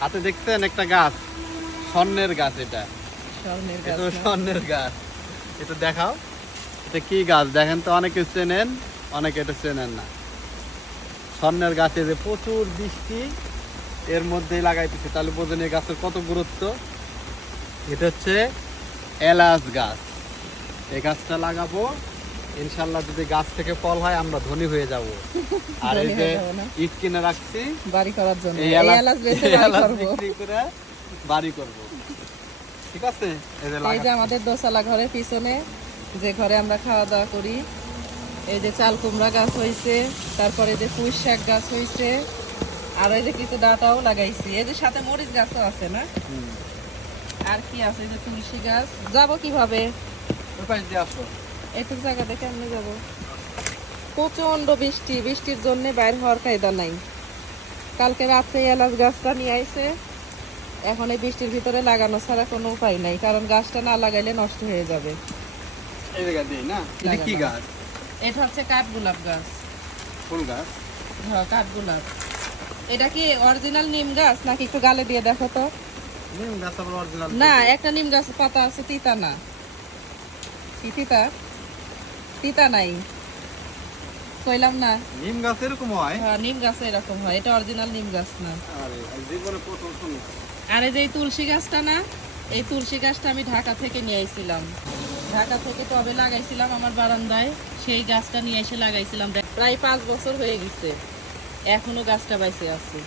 হাতে দেখছেন একটা গাছ? স্বর্ণের গাছ এটা। স্বর্ণের গাছ এটা স্বর্ণের গাছ। এটা দেখাও। এটা কি গাছ? দেখেন তো অনেকে চেনেন অনেকে এটা চেনেন না। স্বর্ণের গাছে যে প্রচুর বৃষ্টি এর মধ্যেই লাগাইতেছে। তাহলে বোঝেন এই গাছের কত গুরুত্ব? এটা হচ্ছে এলাচ গাছ। এই গাছটা লাগাবো। ইনশাল্লাহ যদি গাছ থেকে ফল হয় আমরা ধনী হয়ে যাব। আর এই যে ইট কিনে রাখছি। বাড়ি করার জন্য। এই এলাচ বেচে বাড়ি করব। করে বাড়ি করব। ঠিক আছে? এই যে এই যে আমাদের দোসালা ঘরের পিছনে যে ঘরে আমরা খাওয়া দাওয়া করি এই যে চাল কুমড়া গাছ হয়েছে তারপরে যে পুঁই শাক গাছ হয়েছে আর এই যে কিছু ডাটাও লাগাইছি। এই যে সাথে মরিচ গাছও আছে না। আর কি আছে? এই যে তুলসী গাছ। যাব কীভাবে? আসো। এইটুক জায়গা দেখে আমি যাব। প্রচণ্ড বৃষ্টি বৃষ্টির জন্য বাইর হওয়ার কায়দা নাই। কালকে রাত্রে এলাচ গাছটা নিয়ে আইছে। এখন এই বৃষ্টির ভিতরে লাগানো ছাড়া কোনো উপায় নাই কারণ গাছটা না লাগাইলে নষ্ট হয়ে যাবে। এটা কি গাছ? এটা হচ্ছে কাঠ গোলাপ গাছ। ফুল গাছ? হ্যাঁ কাঠ গোলাপ। এটা কি অরিজিনাল নিম গাছ নাকি একটু গালে দিয়ে দেখো তো? নিম গাছ অরিজিনাল না একটা নিম গাছ পাতা আছে তিতা না। কি তিতা? তিতা নাই। কইলাম না। নিম গাছ এরকম হয়? হ্যাঁ নিম গাছে এরকম হয়। এটা অরিজিনাল নিম গাছ না। আরে যে তুলসী গাছটা না এই তুলসী গাছটা আমি ঢাকা থেকে নিয়ে আইছিলাম। ঢাকা থেকে টবে লাগাইছিলাম আমার বারান্দায়। সেই গাছটা নিয়ে এসে লাগাইছিলাম। প্রায় পাঁচ বছর হয়ে গেছে। এখনও গাছটা বাইসে আছে।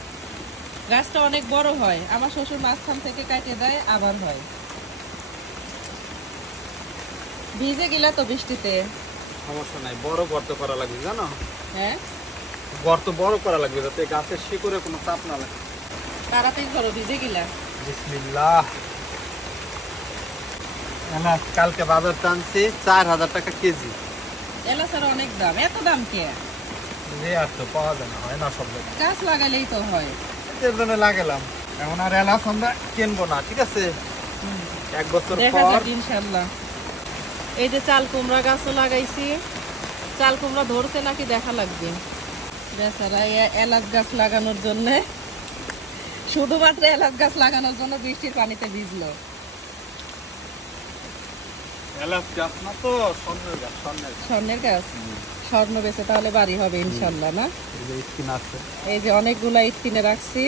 গাছটা অনেক বড় হয়। আমার শ্বশুর মাঝখান থেকে কাটে দেয় আবার হয়। ভিজে গেলা তো বৃষ্টিতে। সমস্যা নাই। বড় গর্ত করা লাগবে জানো? হ্যাঁ? গর্ত বড় করা লাগবে যাতে গাছের শিকড়ে কোনো চাপ না লাগে। তাড়াতাড়ি করো ভিজে গেলা। বিসমিল্লাহ। এলাচ কালকে বাজার টানছি চার হাজার টাকা কেজি। এলাচার অনেক দাম। এত দাম কে? যে আর তো পাওয়া যায় না হয় না সব গাছ লাগাইলেই তো হয়। এর জন্য লাগালাম। এখন আর এলাচ আমরা কিনবো না ঠিক আছে? এক বছর পর ইনশাল্লাহ। এই যে চাল কুমড়া গাছও লাগাইছি। চাল কুমড়া ধরছে নাকি দেখা লাগবে। বেচারা এলাচ গাছ লাগানোর জন্য। শুধুমাত্র এলাচ গাছ লাগানোর জন্য বৃষ্টির পানিতে ভিজলো। স্বর্ণের গাছ স্বর্ণ বেচে তাহলে বাড়ি হবে ইনশাল্লাহ না? এই যে অনেকগুলা ইট কিনে রাখছি।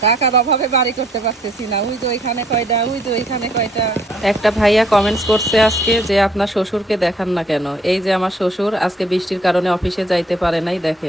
টাকার অভাবে বাড়ি করতে পারতেছি না। ওই যে ওইখানে কয়টা, ওই যে ওইখানে কয়টা। একটা ভাইয়া কমেন্টস করছে আজকে যে, আপনার শ্বশুরকে দেখান না কেন? এই যে আমার শ্বশুর, আজকে বৃষ্টির কারণে অফিসে যাইতে পারে নাই, দেখেন।